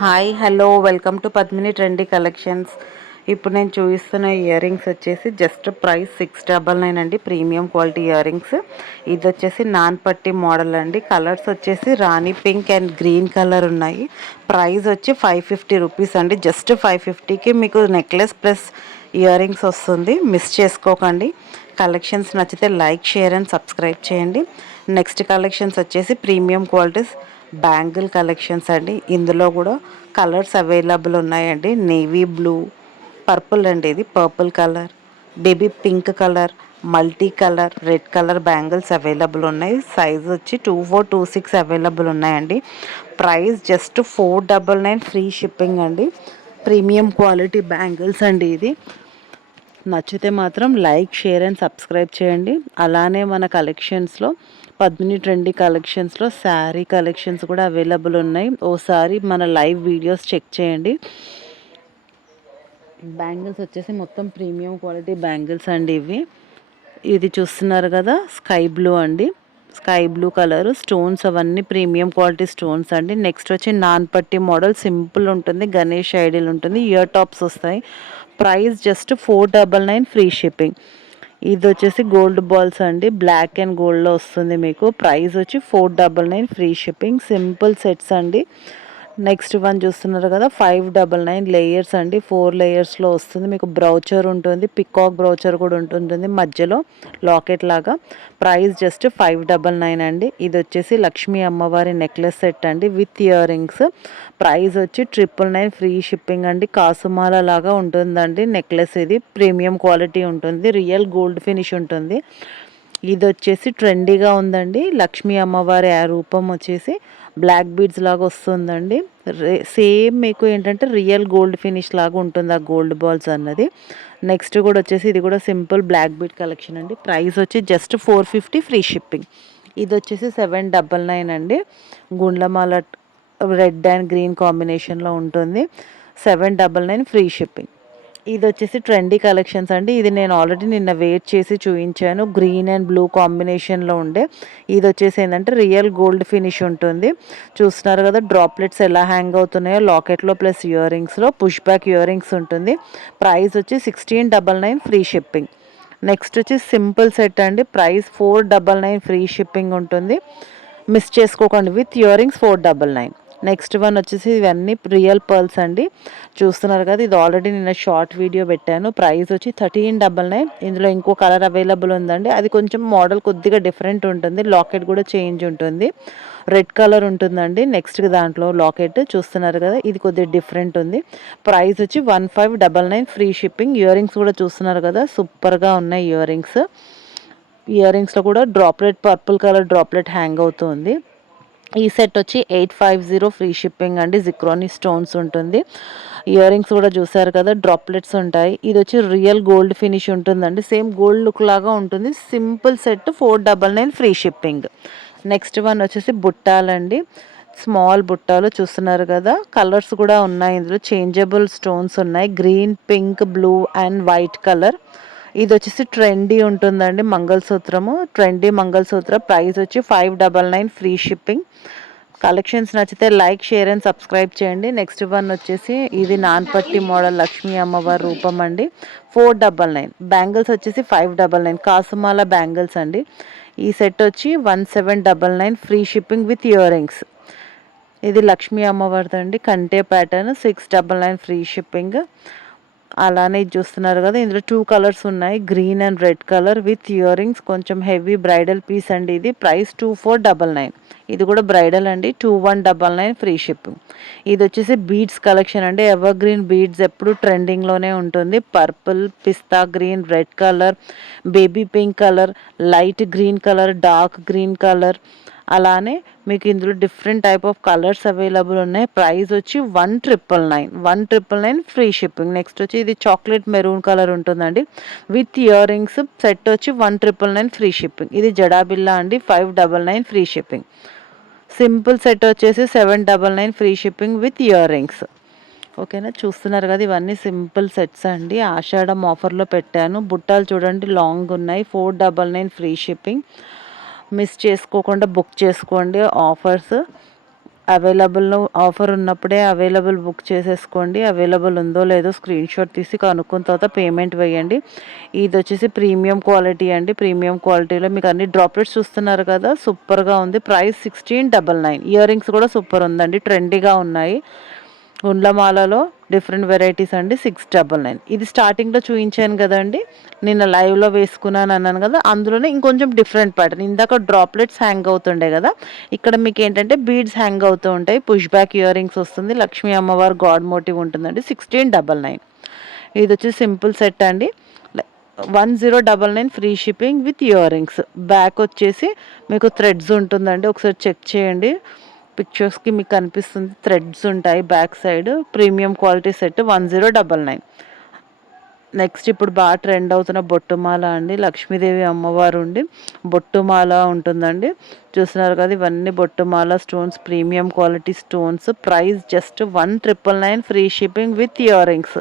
Hi hello welcome to Padmini trendy collections. ఇప్పుడు నేను చూపిస్తున్న ఇయర్ రింగ్స్ వచ్చేసి జస్ట్ ప్రైస్ 699 అండి. Premium quality ear rings. ఇది వచ్చేసి నాన్ పట్టి మోడల్ అండి. కలర్స్ వచ్చేసి రాణి పింక్ అండ్ గ్రీన్ కలర్ ఉన్నాయి. ప్రైస్ వచ్చి 550 రూపీస్ అండి. జస్ట్ 550కి మీకు నెక్లెస్ ప్లస్ ఇయర్ రింగ్స్ వస్తుంది. మిస్ చేసుకోకండి. కలెక్షన్స్ నచ్చితే లైక్ షేర్ అండ్ సబ్స్క్రైబ్ చేయండి. నెక్స్ట్ కలెక్షన్స్ వచ్చేసి ప్రీమియం క్వాలిటీస్ బ్యాంగిల్ కలెక్షన్స్ అండి. ఇందులో కూడా కలర్స్ అవైలబుల్ ఉన్నాయండి. నేవీ బ్లూ, పర్పుల్ అండి, ఇది purple colour, baby pink colour, multi colour, red colour bangles available ఉన్నాయి. సైజ్ వచ్చి 2426 అవైలబుల్ ఉన్నాయండి. ప్రైస్ జస్ట్ 499 ఫ్రీ షిప్పింగ్ అండి. ప్రీమియం క్వాలిటీ బ్యాంగిల్స్ అండి. ఇది నచ్చితే మాత్రం లైక్ షేర్ అండ్ సబ్స్క్రైబ్ చేయండి. అలానే మన కలెక్షన్స్లో పద్మిని ట్రెండీ కలెక్షన్స్లో శారీ కలెక్షన్స్ కూడా అవైలబుల్ ఉన్నాయి. ఓసారి మన లైవ్ వీడియోస్ చెక్ చేయండి. బ్యాంగిల్స్ వచ్చేసి మొత్తం ప్రీమియం క్వాలిటీ బ్యాంగిల్స్ అండి. ఇది చూస్తున్నారు కదా, స్కై బ్లూ అండి. స్కై బ్లూ కలర్ స్టోన్స్ అవన్నీ ప్రీమియం క్వాలిటీ స్టోన్స్ అండి. నెక్స్ట్ వచ్చి నాన్ పట్టి మోడల్ సింపుల్ ఉంటుంది. గణేష్ ఐడియల్ ఉంటుంది. ఇయర్ టాప్స్ వస్తాయి. Price just 499 free shipping. ఇది వచ్చేసి గోల్డ్ బాల్స్ అండి. బ్లాక్ అండ్ గోల్డ్లో వస్తుంది మీకు. ప్రైస్ వచ్చి 499 ఫ్రీ షిప్పింగ్. సింపుల్ సెట్స్ అండి. నెక్స్ట్ వన్ చూస్తున్నారు కదా, 599 లేయర్స్ అండి. 4 లేయర్స్లో వస్తుంది మీకు. బ్రౌచర్ ఉంటుంది, పికాక్ బ్రౌచర్ కూడా ఉంటుంది మధ్యలో లాకెట్ లాగా. ప్రైస్ జస్ట్ 599 అండి. ఇది వచ్చేసి లక్ష్మీ అమ్మవారి నెక్లెస్ సెట్ అండి విత్ ఇయర్ రింగ్స్. ప్రైస్ వచ్చి 999 ఫ్రీ షిప్పింగ్ అండి. కాసుమాల లాగా ఉంటుందండి నెక్లెస్. ఇది ప్రీమియం క్వాలిటీ ఉంటుంది. రియల్ గోల్డ్ ఫినిష్ ఉంటుంది. ఇది వచ్చేసి ట్రెండీగా ఉందండి. లక్ష్మీ అమ్మవారి ఆ రూపం వచ్చేసి బ్లాక్ బీడ్స్ లాగా వస్తుందండి. సేమ్ మీకు ఏంటంటే రియల్ గోల్డ్ ఫినిష్ లాగా ఉంటుంది ఆ గోల్డ్ బాల్స్ అన్నది. నెక్స్ట్ కూడా వచ్చేసి ఇది కూడా సింపుల్ బ్లాక్ బీడ్ కలెక్షన్ అండి. ప్రైస్ వచ్చి జస్ట్ 450 ఫ్రీ షిప్పింగ్. ఇది వచ్చేసి 799 అండి. గుండ్లమాల రెడ్ అండ్ గ్రీన్ కాంబినేషన్లో ఉంటుంది. 799 ఫ్రీ షిప్పింగ్. ఇది వచ్చేసి ట్రెండీ కలెక్షన్స్ అండి. ఇది నేను ఆల్రెడీ నిన్న వెయిట్ చేసి చూపించాను. గ్రీన్ అండ్ బ్లూ కాంబినేషన్లో ఉండే. ఇది వచ్చేసి ఏంటంటే రియల్ గోల్డ్ ఫినిష్ ఉంటుంది. చూస్తున్నారు కదా డ్రాప్లెట్స్ ఎలా హ్యాంగ్ అవుతున్నాయో లాకెట్లో ప్లస్ ఇయర్ రింగ్స్లో. పుష్ బ్యాక్ ఇయర్ రింగ్స్ ఉంటుంది. ప్రైస్ వచ్చి 1699 ఫ్రీ షిప్పింగ్. నెక్స్ట్ వచ్చి సింపుల్ సెట్ అండి. ప్రైస్ 499 ఫ్రీ షిప్పింగ్ ఉంటుంది. మిస్ చేసుకోకండి. With earrings 499. Next one వచ్చేసి ఇవన్నీ రియల్ పర్ల్స్ అండి. చూస్తున్నారు కదా, ఇది ఆల్రెడీ నిన్న షార్ట్ వీడియో పెట్టాను. ప్రైస్ వచ్చి 1399. ఇందులో ఇంకో కలర్ అవైలబుల్ ఉందండి. అది కొంచెం మోడల్ కొద్దిగా డిఫరెంట్ ఉంటుంది. లాకెట్ కూడా చేంజ్ ఉంటుంది. రెడ్ కలర్ ఉంటుందండి. నెక్స్ట్ దాంట్లో లాకెట్ చూస్తున్నారు కదా, ఇది కొద్దిగా డిఫరెంట్ ఉంది. ప్రైస్ వచ్చి 1599 ఫ్రీ షిప్పింగ్. ఇయర్ రింగ్స్ కూడా చూస్తున్నారు కదా, సూపర్గా ఉన్నాయి ఇయర్ రింగ్స్. ఇయర్ రింగ్స్లో కూడా droplet purple colour droplet hang అవుతుంది. ఈ సెట్ వచ్చి 850 ఫ్రీ షిప్పింగ్ అండి. జిక్రోనీ స్టోన్స్ ఉంటుంది. ఇయర్ రింగ్స్ కూడా చూసారు కదా, డ్రాప్లెట్స్ ఉంటాయి. ఇది వచ్చి రియల్ గోల్డ్ ఫినిష్ ఉంటుందండి. సేమ్ గోల్డ్ లుక్ లాగా ఉంటుంది. Simple set 499 free shipping. Next one వచ్చేసి బుట్టాలండి. స్మాల్ బుట్టాలు చూస్తున్నారు కదా, కలర్స్ కూడా ఉన్నాయి. ఇందులో చేంజబుల్ స్టోన్స్ ఉన్నాయి. Green, pink, blue and white colour. ఇది వచ్చేసి ట్రెండీ ఉంటుందండి మంగళసూత్రము. ట్రెండీ మంగళసూత్ర. ప్రైస్ వచ్చి 599 ఫ్రీ షిప్పింగ్. కలెక్షన్స్ నచ్చితే లైక్ షేర్ అండ్ సబ్స్క్రైబ్ చేయండి. నెక్స్ట్ వన్ వచ్చేసి ఇది నాన్ పట్టి మోడల్ లక్ష్మీ అమ్మవారి రూపం అండి. 499. బ్యాంగిల్స్ వచ్చేసి 599. కాసుమాల బ్యాంగిల్స్ అండి. ఈ సెట్ వచ్చి 1799 free shipping with ear rings. ఇది లక్ష్మీ అమ్మవారిదండి. కంటే ప్యాటర్న్ 699 ఫ్రీ షిప్పింగ్. అలానే ఇది చూస్తున్నారు కదా, ఇందులో 2 కలర్స్ ఉన్నాయి. Green and red colour with ear rings. కొంచెం హెవీ బ్రైడల్ పీస్ అండి. ఇది ప్రైస్ 2499. ఇది కూడా బ్రైడల్ అండి. 2199 ఫ్రీ షిప్పింగ్. ఇది వచ్చేసి బీడ్స్ కలెక్షన్ అండి. ఎవర్ గ్రీన్ బీడ్స్ ఎప్పుడు ట్రెండింగ్లోనే ఉంటుంది. Purple, pista green, red colour, baby pink colour, light green colour, dark green colour. అలానే మీకు ఇందులో different type of colours available ఉన్నాయి. ప్రైస్ వచ్చి 1999 ఫ్రీ షిప్పింగ్. నెక్స్ట్ వచ్చి ఇది చాక్లెట్ మెరూన్ కలర్ ఉంటుందండి. విత్ ఇయర్ రింగ్స్ సెట్ వచ్చి 1999 ఫ్రీ షిప్పింగ్. ఇది జడాబిల్లా అండి. 599 ఫ్రీ షిప్పింగ్. సింపుల్ సెట్ వచ్చేసి 799 free shipping with ear rings. ఓకేనా, చూస్తున్నారు కదా, ఇవన్నీ సింపుల్ సెట్స్ అండి. ఆషాఢం ఆఫర్లో పెట్టాను. బుట్టాలు చూడండి లాంగ్ ఉన్నాయి. 499 ఫ్రీ షిప్పింగ్. మిస్ చేసుకోకుండా బుక్ చేసుకోండి ఆఫర్స్. అవైలబుల్ ఆఫర్ ఉన్నప్పుడే బుక్ చేసేసుకోండి. అవైలబుల్ ఉందో లేదో స్క్రీన్ షాట్ తీసి కనుక్కున్న తర్వాత పేమెంట్ వేయండి. ఇది వచ్చేసి ప్రీమియం క్వాలిటీ అండి. ప్రీమియం క్వాలిటీలో మీకు అన్ని డ్రాప్లెట్స్ చూస్తున్నారు కదా, సూపర్గా ఉంది. ప్రైస్ 1699. ఇయర్ రింగ్స్ కూడా సూపర్ ఉందండి, ట్రెండీగా ఉన్నాయి. గుండ్లమాలలో డిఫరెంట్ వెరైటీస్ అండి, 699. ఇది స్టార్టింగ్లో చూపించాను కదండి, నిన్న లైవ్లో వేసుకున్నాను అన్నాను కదా, అందులోనే ఇంకొంచెం డిఫరెంట్ ప్యాటర్న్. ఇందాక డ్రాప్లెట్స్ హ్యాంగ్ అవుతుండే కదా, ఇక్కడ మీకు ఏంటంటే బీడ్స్ హ్యాంగ్ అవుతూ ఉంటాయి. పుష్ బ్యాక్ ఇయర్ రింగ్స్ వస్తుంది. లక్ష్మీ అమ్మవారు గాడ్ మోటివ్ ఉంటుందండి. 1699. ఇది వచ్చి సింపుల్ సెట్ అండి. 1099 free shipping with ear rings. Back వచ్చేసి మీకు థ్రెడ్స్ ఉంటుందండి, ఒకసారి చెక్ చేయండి. పిక్చర్స్కి మీకు కనిపిస్తుంది, థ్రెడ్స్ ఉంటాయి back side. Premium quality set 1099. Next ఇప్పుడు బాగా ట్రెండ్ అవుతున్న బొట్టుమాల అండి. లక్ష్మీదేవి అమ్మవారు ఉండి బొట్టుమాల ఉంటుందండి, చూస్తున్నారు కదా. ఇవన్నీ బొట్టుమాల stones, premium quality stones. Price just 1999 free shipping with earrings.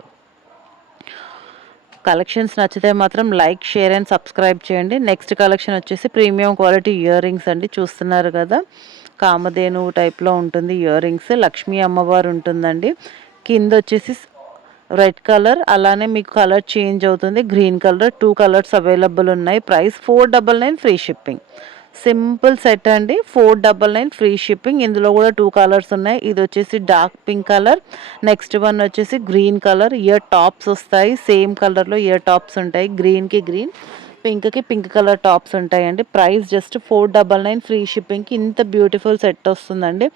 Collections నచ్చితే మాత్రం లైక్, షేర్ అండ్ సబ్స్క్రైబ్ చేయండి. నెక్స్ట్ కలెక్షన్ వచ్చేసి ప్రీమియం క్వాలిటీ ఇయర్ రింగ్స్ అండి, చూస్తున్నారు కదా. కామధేను టైప్లో ఉంటుంది ఇయర్ రింగ్స్. లక్ష్మీ అమ్మవారు ఉంటుందండి. కింద వచ్చేసి రెడ్ కలర్, అలానే మీకు కలర్ చేంజ్ అవుతుంది, గ్రీన్ కలర్. 2 కలర్స్ అవైలబుల్ ఉన్నాయి. Price 499 free shipping. Simple set అండి, 499 ఫ్రీ షిప్పింగ్. ఇందులో కూడా 2 కలర్స్ ఉన్నాయి. ఇది వచ్చేసి dark pink colour, next one వచ్చేసి గ్రీన్ కలర్. ఇయర్ టాప్స్ వస్తాయి, సేమ్ కలర్లో ఇయర్ టాప్స్ ఉంటాయి. గ్రీన్కి గ్రీన్, పింక్కి పింక్ కలర్ టాప్స్ ఉంటాయండి. ప్రైస్ జస్ట్ 499 ఫ్రీ షిప్పింగ్కి ఇంత బ్యూటిఫుల్ సెట్ వస్తుందండి.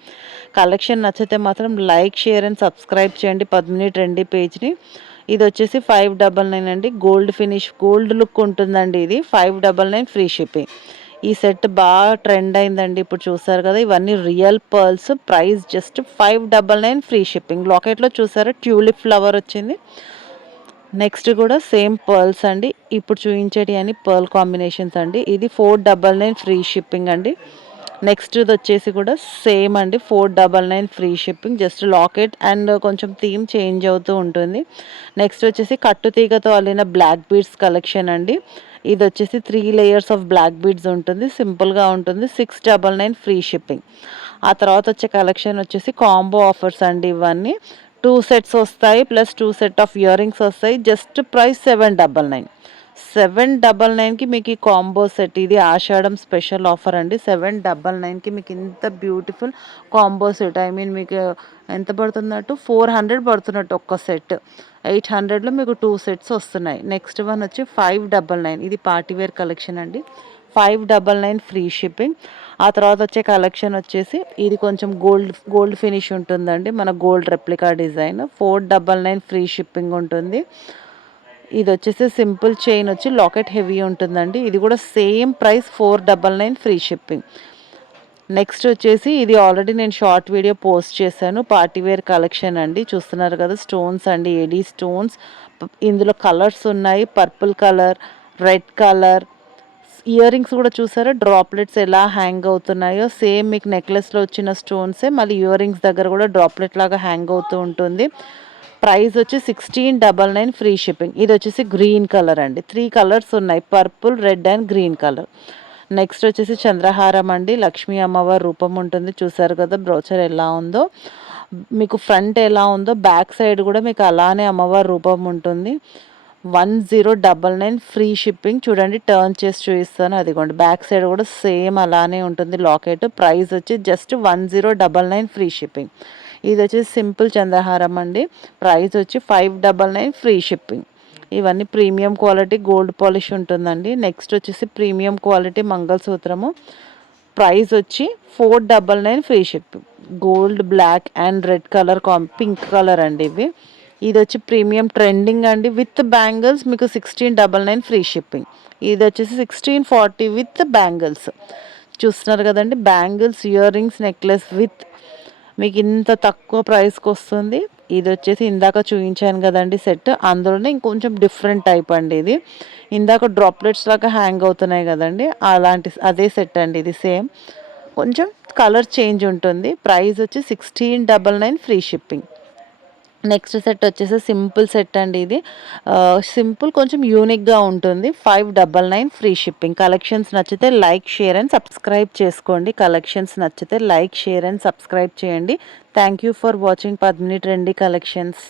కలెక్షన్ నచ్చితే మాత్రం లైక్, షేర్ అండ్ సబ్స్క్రైబ్ చేయండి. 10 ట్రెండీ పేజ్ని. ఇది వచ్చేసి 599 అండి. గోల్డ్ ఫినిష్, గోల్డ్ లుక్ ఉంటుందండి ఇది. 599 ఫ్రీ షిప్పింగ్. ఈ సెట్ బాగా ట్రెండ్ అయిందండి, ఇప్పుడు చూసారు కదా. ఇవన్నీ real pearls. Price just 599 free shipping. లాకెట్లో చూసారా ట్యూలిప్ ఫ్లవర్ వచ్చింది. నెక్స్ట్ కూడా సేమ్ పర్ల్స్ అండి, ఇప్పుడు చూపించేటి అని పర్ల్ కాంబినేషన్స్ అండి. ఇది 499 ఫ్రీ షిప్పింగ్ అండి. నెక్స్ట్ ఇది వచ్చేసి కూడా సేమ్ అండి, 499 free shipping. Just locket and కొంచెం థీమ్ చేంజ్ అవుతూ ఉంటుంది. నెక్స్ట్ వచ్చేసి కట్టుతీగతో అల్లిన బ్లాక్ బీడ్స్ కలెక్షన్ అండి. ఇది వచ్చేసి 3 లేయర్స్ ఆఫ్ బ్లాక్ బీడ్స్ ఉంటుంది, సింపుల్గా ఉంటుంది. 699 ఫ్రీ షిప్పింగ్. ఆ తర్వాత వచ్చే కలెక్షన్ వచ్చేసి కాంబో ఆఫర్స్ అండి. ఇవన్నీ 2 సెట్స్ వస్తాయి, plus 2 set of earrings వస్తాయి. Just price 799. 799కి మీకు ఈ కాంబో సెట్. ఇది ఆషాఢం స్పెషల్ ఆఫర్ అండి. 799కి మీకు ఇంత beautiful combo set. I mean మీకు ఎంత పడుతున్నట్టు, 400 పడుతున్నట్టు ఒక్క సెట్. 800లో మీకు 2 సెట్స్ వస్తున్నాయి. నెక్స్ట్ వన్ వచ్చి 599. ఇది పార్టీవేర్ కలెక్షన్ అండి. 599 ఫ్రీ షిప్పింగ్. ఆ తర్వాత వచ్చే కలెక్షన్ వచ్చేసి ఇది కొంచెం గోల్డ్ ఫినిష్ ఉంటుందండి, మన gold replica design. 499 free shipping ఉంటుంది. ఇది వచ్చేసి సింపుల్ చైన్ వచ్చి లాకెట్ హెవీ ఉంటుందండి. ఇది కూడా same price 499 free shipping. Next వచ్చేసి ఇది ఆల్రెడీ నేను షార్ట్ వీడియో పోస్ట్ చేశాను, పార్టీవేర్ కలెక్షన్ అండి. చూస్తున్నారు కదా, స్టోన్స్ అండి, ఏడీ స్టోన్స్. ఇందులో కలర్స్ ఉన్నాయి, purple colour, red colour. Ear rings కూడా చూసారా డ్రాప్లెట్స్ ఎలా హ్యాంగ్ అవుతున్నాయో, సేమ్ మీకు నెక్లెస్లో వచ్చిన స్టోన్సే మళ్ళీ ఇయర్ రింగ్స్ దగ్గర కూడా డ్రాప్లెట్ లాగా హ్యాంగ్ అవుతూ ఉంటుంది. ప్రైస్ వచ్చి 1699 ఫ్రీ షిప్పింగ్. ఇది వచ్చేసి గ్రీన్ కలర్ అండి. 3 కలర్స్ ఉన్నాయి, purple, red and green colour. Next వచ్చేసి చంద్రహారం అండి, లక్ష్మీ అమ్మవారి రూపం ఉంటుంది. చూసారు కదా బ్రోచర్ ఎలా ఉందో, మీకు ఫ్రంట్ ఎలా ఉందో బ్యాక్ సైడ్ కూడా మీకు అలానే అమ్మవారి రూపం ఉంటుంది. 1099 ఫ్రీ షిప్పింగ్. చూడండి టర్న్ చేసి చూపిస్తాను, అదిగోండి బ్యాక్ సైడ్ కూడా సేమ్ అలానే ఉంటుంది లాకెట్. ప్రైస్ వచ్చి జస్ట్ 1099 ఫ్రీ షిప్పింగ్. ఇది వచ్చేసి సింపుల్ చంద్రహారం అండి. ప్రైస్ వచ్చి 599 ఫ్రీ షిప్పింగ్. ఇవన్నీ ప్రీమియం క్వాలిటీ గోల్డ్ పాలిష్ ఉంటుందండి. నెక్స్ట్ వచ్చేసి ప్రీమియం క్వాలిటీ మంగళసూత్రము. ప్రైస్ వచ్చి 499 free shipping. Gold, black and red colour, pink colour అండి ఇవి. ఇది వచ్చి ప్రీమియం ట్రెండింగ్ అండి, విత్ బ్యాంగిల్స్ మీకు 1699 ఫ్రీ షిప్పింగ్. ఇది వచ్చేసి 1640 విత్ బ్యాంగిల్స్. చూస్తున్నారు కదండి, bangles, ear rings, necklace with మీకు ఇంత తక్కువ ప్రైస్కి వస్తుంది. ఇది వచ్చేసి ఇందాక చూపించాను కదండి సెట్, అందులోనే ఇంకొంచెం డిఫరెంట్ టైప్ అండి. ఇది ఇందాక డ్రాప్లెట్స్ లాగా హ్యాంగ్ అవుతున్నాయి కదండి, అదే సెట్ అండి. ఇది సేమ్, కొంచెం కలర్ చేంజ్ ఉంటుంది. ప్రైస్ వచ్చి 1699 ఫ్రీ షిప్పింగ్. నెక్స్ట్ సెట్ వచ్చేసి సింపుల్ సెట్ అండి ఇది. సింపుల్ కొంచెం యూనిక్‌గా ఉంటుంది. 599 ఫ్రీ షిప్పింగ్. కలెక్షన్స్ నచ్చితే లైక్, షేర్ అండ్ సబ్స్క్రైబ్ చేసుకోండి. కలెక్షన్స్ నచ్చితే లైక్, షేర్ అండ్ సబ్స్క్రైబ్ చేయండి. Thank you for watching Padmini trendy collections.